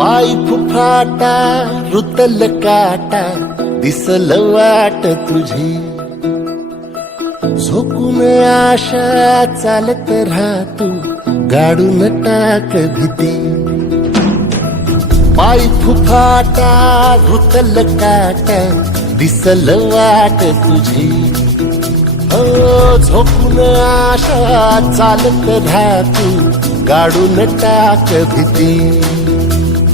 पाय फुफाटा रुतल काटा दिसल वाट तुझी. झोकून आशा चालत राहतू गाडून टाक भीती. पाय फुफाटा रुतल काटा दिसल वाट तुझी. हो झोपून आशा चालत राहतू गाडून टाक भीती.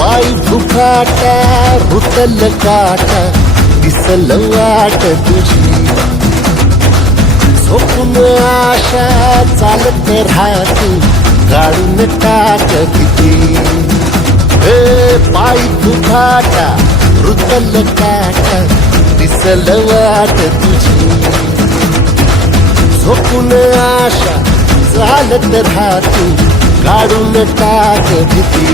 पाय फुफाटा भुतल काटा दिसल वाट तुझी. झोपून आशा चालत राहतू काढून टाक किती. हे पाय फुफाटा भुतल काटा दिसल वाट तुझी. झोपून आशा चालत राहतू काढून टाक भीती